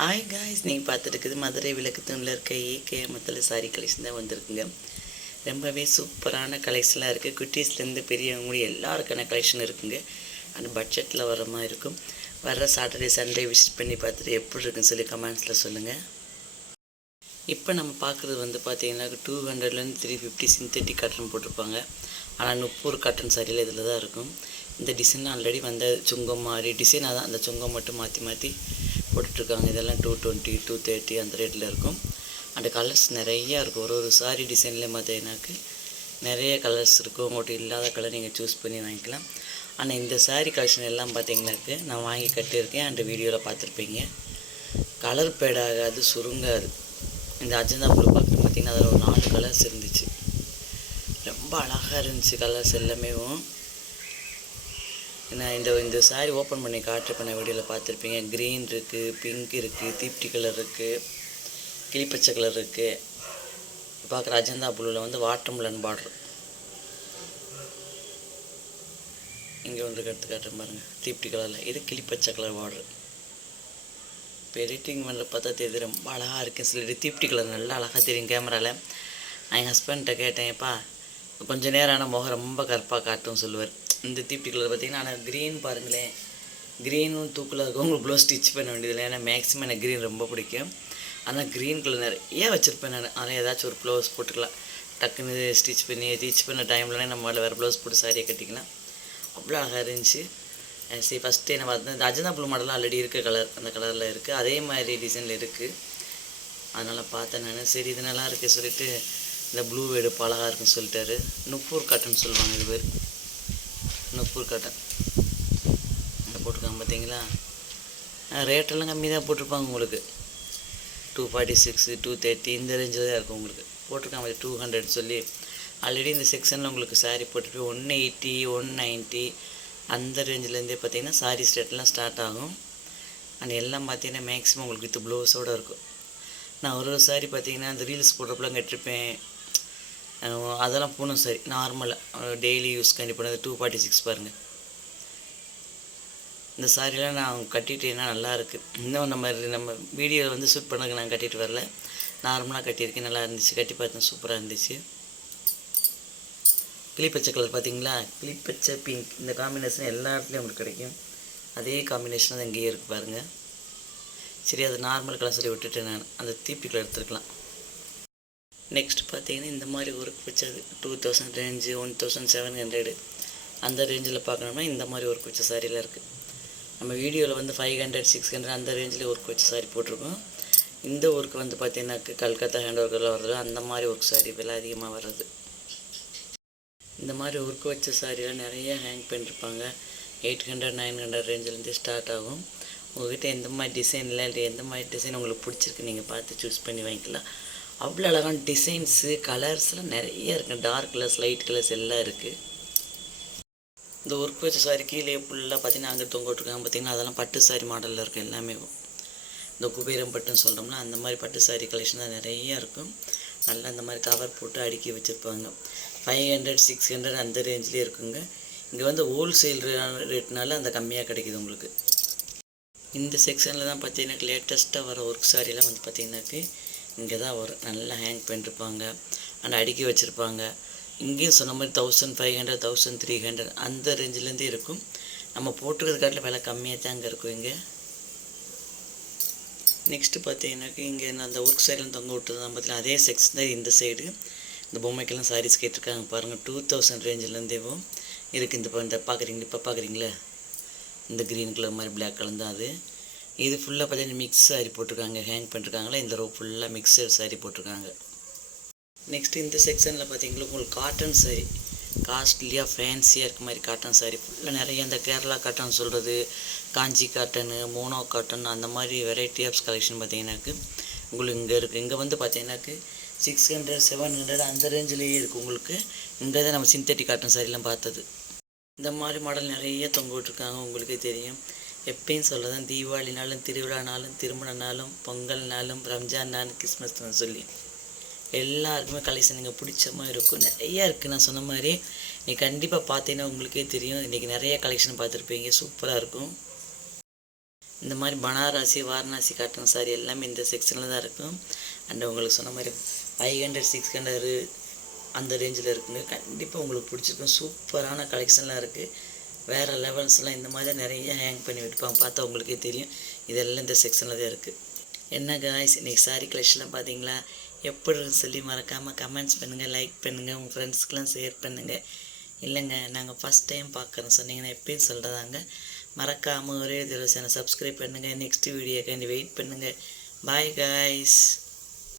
Hi guys நீங்கள் பார்த்துருக்குது மதுரை விளக்கு தூணில் இருக்க ஏகேமத்தில் சாரி கலெக்ஷன் தான் வந்திருக்குங்க. ரொம்பவே சூப்பரான கலெக்ஷன்லாம் இருக்குது குட்டீஸ்லேருந்து பெரியவங்க எல்லாருக்கான கலெக்ஷன் இருக்குங்க. அந்த பட்ஜெட்டில் வர மாதிரி இருக்கும். வர்ற சாட்டர்டே சண்டே விசிட் பண்ணி பார்த்துட்டு எப்படி இருக்குன்னு சொல்லி கமெண்ட்ஸில் சொல்லுங்கள் இப்போ நம்ம பார்க்குறது வந்து பார்த்தீங்கன்னா டூ ஹண்ட்ரட்லேருந்து த்ரீ ஃபிஃப்டி சிந்தட்டிக் காட்டன் போட்டிருப்பாங்க. ஆனால் முப்பூர் காட்டன் சாரியில் இதில் தான் இருக்கும். இந்த டிசைன் ஆல்ரெடி வந்த சுங்கம் மாதிரி டிசைனாக தான் அந்த சுங்கம் மட்டும் மாற்றி மாற்றி போட்டுட்ருக்காங்க. இதெல்லாம் டூ டுவெண்ட்டி டூ தேர்ட்டி அந்த ரேட்டில் இருக்கும். அந்த கலர்ஸ் நிறையா இருக்கும். ஒரு ஒரு சாரி டிசைனில் பார்த்தீங்கன்னாக்கு நிறைய கலர்ஸ் இருக்கும். உங்கள்கிட்ட இல்லாத கலர் நீங்கள் சூஸ் பண்ணி வாங்கிக்கலாம். ஆனால் இந்த சாரி கலெக்ஷன் எல்லாம் பார்த்தீங்கன்னாக்கு நான் வாங்கி கட்டியிருக்கேன். அந்த வீடியோவில் பார்த்துருப்பீங்க. கலர் பேட் ஆகாது சுருங்காது. இந்த அஜந்தா ப்ளூ பார்க்குறது பார்த்தீங்கன்னா அதில் ஒரு நாலு கலர்ஸ் இருந்துச்சு. ரொம்ப அழகாக இருந்துச்சு கலர்ஸ் எல்லாமேவும். நான் இந்த இந்த சாரி ஓப்பன் பண்ணி காட்டுறப்ப நான் வீடியோவில் பார்த்துருப்பீங்க. க்ரீன் இருக்குது பிங்க் இருக்குது தீப்டி கலர் இருக்குது கிளிப்பச்சை கலர் இருக்குது பார்க்குற அஜந்தா ப்ளூவில் வந்து வாட்டர்மெலன் பார்டர் இங்கே வந்து எடுத்து காட்டுறேன் பாருங்கள் தீப்டி கலரில் இது கிளிப்பச்சை கலர் பார்டர் இப்போ எடிட்டிங் பண்ணுற பார்த்தா தெரியுது ரொம்ப அழகாக இருக்குது சில தீப்டி கலர் நல்லா அழகாக தெரியும் கேமராவில் நான் எங்கள் ஹஸ்பண்ட்ட கேட்டேன்ப்பா கொஞ்சம் நேரம் ஆனால் முகம் ரொம்ப கருப்பாக காட்டும் சொல்லுவார். இந்த தீப்டி கலர் பார்த்தீங்கன்னா ஆனால் க்ரீன் பாருங்களேன். க்ரீனும் தூக்கில் இருக்கும் உங்களுக்கு ப்ளவுஸ் ஸ்டிச் பண்ண வேண்டியதில்லை. ஏன்னா மேக்ஸிமம் எனக்கு க்ரீன் ரொம்ப பிடிக்கும். ஆனால் க்ரீன் கலர் நிறைய வச்சுருப்பேன் நான். அதனால் ஏதாச்சும் ஒரு ப்ளவுஸ் போட்டுக்கலாம். டக்குன்னு ஸ்டிச் பண்ணி ஸ்டிச் பண்ண டைம்லனே நம்ம வேறு ப்ளவுஸ் போட்டு சாரியை கட்டிக்கலாம். அவ்வளோ அழகாக இருந்துச்சு. சரி ஃபஸ்ட்டு நான் பார்த்தேன். இந்த அஜந்தா ப்ளூ மாடலில் ஆல்ரெடி இருக்க கலர் அந்த கலரில் இருக்குது அதே மாதிரி டிசைனில் இருக்குது அதனால் பார்த்தேன் நான். சரி இது நல்லா இருக்குது சொல்லிட்டு இந்த ப்ளூ எடுப்பு அழகாக இருக்குன்னு சொல்லிட்டாரு. நுப்பூர் காட்டன் சொல்லுவாங்க இது பேர். நுப்பூர் காட்டன் இந்த போட்டிருக்காங்க பார்த்தீங்களா ரேட்டெல்லாம் கம்மி தான் போட்டிருப்பாங்க உங்களுக்கு. Two forty six two thirty இந்த ரேஞ்சில் தான் இருக்கும் உங்களுக்கு. போட்டிருக்காங்க டூ ஹண்ட்ரட் சொல்லி ஆல்ரெடி இந்த செக்ஷனில் உங்களுக்கு saree போட்டுட்டு ஒன் எயிட்டி ஒன் நைன்ட்டி அந்த ரேஞ்சிலேருந்தே பார்த்தீங்கன்னா சாரீஸ் ரேட்லாம் ஸ்டார்ட் ஆகும். அண்ட் எல்லாம் பார்த்தீங்கன்னா மேக்ஸிமம் உங்களுக்கு வித் ப்ளவுஸோடு இருக்கும். நான் ஒரு ஒரு சாரி பார்த்தீங்கன்னா அந்த ரீல்ஸ் போடுறப்பெல்லாம் கட்டிருப்பேன். Uh, அதெல்லாம் பூனும் சரி. நார்மலாக டெய்லி யூஸ் கண்டி போனது டூ ஃபார்ட்டி சிக்ஸ் பாருங்கள் இந்த சாரிலாம் நான் கட்டிட்டேன்னா நல்லாயிருக்கு இன்னும் நம்ம நம்ம வீடியோவில் வந்து ஷூட் பண்ணதுக்கு நான் கட்டிட்டு வரல. நார்மலாக கட்டியிருக்கேன். நல்லா இருந்துச்சு. கட்டி பார்த்தேன். சூப்பராக இருந்துச்சு. கிளிப்பச்சை கலர் பார்த்தீங்களா? கிளிப்பச்சை பிங்க் இந்த காம்பினேஷன் எல்லா இடத்துலையும் உங்களுக்கு கிடைக்கும். அதே காம்பினேஷன் தான் இங்கேயே இருக்குது பாருங்கள் சரி அது நார்மல் கலர் சொல்லி விட்டுட்டேன் நான். அந்த தீப்பி கலர் எடுத்துருக்கலாம். நெக்ஸ்ட் பார்த்தீங்கன்னா இந்த மாதிரி ஒர்க் வச்சது two thousand range one thousand seven hundred அந்த ரேஞ்சில் பார்க்கணும்னா இந்த மாதிரி ஒர்க் வச்ச சாரிலாம் இருக்குது நம்ம வீடியோவில் வந்து ஃபைவ் ஹண்ட்ரட் சிக்ஸ் ஹண்ட்ரட் அந்த ரேஞ்சில் ஒர்க் வச்ச சாரி போட்டிருக்கோம். இந்த ஒர்க் வந்து பார்த்தீங்கன்னாக்க கல்கத்தா ஹேண்ட் ஒர்க்கில் வர்றது அந்த மாதிரி ஒர்க் சாரி விலை அதிகமாக வர்றது. இந்த மாதிரி ஒர்க் வச்ச சாரியெல்லாம் நிறைய ஹேங் பண்ணியிருப்பாங்க எயிட் ஹண்ட்ரட் நைன் ஹண்ட்ரட் ரேஞ்சிலேருந்து ஸ்டார்ட் ஆகும். உங்கள்கிட்ட எந்த மாதிரி டிசைனில் இல்லை எந்த மாதிரி டிசைன் உங்களுக்கு பிடிச்சிருக்கு நீங்கள் பார்த்து சூஸ் பண்ணி வாங்கிக்கலாம். அவ்வளோ அழகான டிசைன்ஸு கலர்ஸ்லாம் நிறைய இருக்குது டார்க் கலர்ஸ் லைட் கலர்ஸ் எல்லாம் இருக்குது இந்த ஒர்க் வச்ச சாரி கீழே ஃபுல்லாக பார்த்தீங்கன்னா அங்கே தொங்க விட்ருக்காங்க பார்த்தீங்கன்னா அதெல்லாம் பட்டு சாரி மாடலில் இருக்கும் எல்லாமே. இந்த குபேரம் பட்டுன்னு சொல்கிறோம்ல அந்த மாதிரி பட்டு சாரி கலெக்ஷன் தான் நிறைய இருக்கும் நல்லா இந்த மாதிரி கவர் போட்டு அடுக்கி வச்சுருப்பாங்க. ஃபைவ் ஹண்ட்ரட் சிக்ஸ் ஹண்ட்ரட் அந்த ரேஞ்சிலே இருக்குங்க. இங்கே வந்து ஹோல்சேல் ரேட்னால அந்த கம்மியாக கிடைக்குது உங்களுக்கு. இந்த செக்ஷனில் தான் பார்த்தீங்கன்னா லேட்டஸ்ட்டாக வர ஒர்க் சாரியெல்லாம் வந்து பார்த்தீங்கன்னாக்கு இங்கே தான் வரும் நல்லா ஹேங் பண்ணிருப்பாங்க. அண்ட் அடுக்கி வச்சுருப்பாங்க. இங்கேயும் சொன்ன மாதிரி thousand five hundred thousand three hundred அந்த ரேஞ்சிலேருந்தே இருக்கும். நம்ம போட்டுக்கிறது காட்டில் விலை கம்மியாக தாங்க இருக்கும் இங்கே. நெக்ஸ்ட்டு பார்த்தீங்கன்னாக்கா இங்கே நான் அந்த ஒர்க் சைடில் தொங்க விட்டது தான். பார்த்தீங்கன்னா அதே செக்ஷன் தான் இந்த சைடு இந்த பொம்மைக்கெல்லாம் சாரீஸ் கேட்டிருக்காங்க பாருங்கள் டூ தௌசண்ட் ரேஞ்சிலேருந்தேவும் இருக்குது இந்த இப்போ இந்த பார்க்குறீங்களா இப்போ பார்க்குறீங்களா இந்த க்ரீன் கலர் மாதிரி பிளாக் கலர் தான் அது. இது ஃபுல்லாக பார்த்தீங்கன்னா மிக்ஸ் சாரி போட்டிருக்காங்க. ஹேங் பண்ணிருக்காங்களா? இந்த ரோ ஃபுல்லாக மிக்சர் சாரி போட்டிருக்காங்க. நெக்ஸ்ட் இந்த செக்ஷனில் பார்த்தீங்கன்னா உங்களுக்கு காட்டன் சாரி காஸ்ட்லியாக ஃபேன்சியாக இருக்க மாதிரி காட்டன் சாரி ஃபுல்லாக நிறைய இந்த கேரளா காட்டன் சொல்கிறது காஞ்சி காட்டனு மோனோ காட்டன் அந்த மாதிரி வெரைட்டி ஆஃப்ஸ் கலெக்ஷன் பார்த்தீங்கன்னாக்கு உங்களுக்கு இங்கே இருக்குது இங்கே வந்து பார்த்தீங்கன்னாக்கு சிக்ஸ் ஹண்ட்ரட் செவன் ஹண்ட்ரட் அந்த ரேஞ்சிலேயே இருக்குது உங்களுக்கு. இங்கே தான் நம்ம சிந்தட்டிக் காட்டன் சாரிலாம் பார்த்தது. இந்த மாதிரி மாடல் நிறைய தொங்க விட்டுருக்காங்க. உங்களுக்கே தெரியும். எப்பயும் சொல்லதான் தீபாவளினாலும் திருவிழானாலும் திருமணனாலும் பொங்கல்னாலும் ரம்ஜான்னாலும் கிறிஸ்மஸ்னு சொல்லி. எல்லாருக்குமே கலெக்ஷன் நீங்கள் பிடிச்ச மாதிரி இருக்கும். நிறையா இருக்குது நான் சொன்ன மாதிரி நீ கண்டிப்பாக பார்த்தீங்கன்னா உங்களுக்கே தெரியும். இன்றைக்கி நிறைய கலெக்ஷன் பார்த்துருப்பீங்க. சூப்பராக இருக்கும். இந்த மாதிரி பனாராசி வாரணாசி காட்டன் சாரி எல்லாமே இந்த செக்ஷனில் தான் இருக்கும். அண்ட் உங்களுக்கு சொன்ன மாதிரி ஃபைவ் ஹண்ட்ரட் சிக்ஸ் ஹண்ட்ரடு அந்த ரேஞ்சில் இருக்குங்க. கண்டிப்பாக உங்களுக்கு பிடிச்சிருக்கும். சூப்பரான கலெக்ஷன்லாம் இருக்குது வேறு லெவல்ஸ்லாம் இந்த மாதிரி தான் நிறைய ஹேங் பண்ணி விட்டுப்பாங்க பார்த்தா உங்களுக்கே தெரியும். இதெல்லாம் இந்த செக்ஷனில் தான் இருக்குது என்ன காய்ஸ் இன்றைக்கி சாரி கலெக்ஷன்லாம் பார்த்தீங்களா? எப்படி சொல்லி மறக்காமல் கமெண்ட்ஸ் பண்ணுங்கள் லைக் பண்ணுங்கள் உங்கள் ஃப்ரெண்ட்ஸ்க்கெலாம் ஷேர் பண்ணுங்கள் இல்லைங்க நாங்கள் ஃபஸ்ட் டைம் பார்க்குறோம். சொன்னீங்கன்னா எப்பயும் சொல்கிறதாங்க மறக்காமல் ஒரே தடவை சேனல் சப்ஸ்கிரைப் பண்ணுங்கள் நெக்ஸ்ட் வீடியோக்காண்டி வெயிட் பண்ணுங்கள் பாய் காய்ஸ்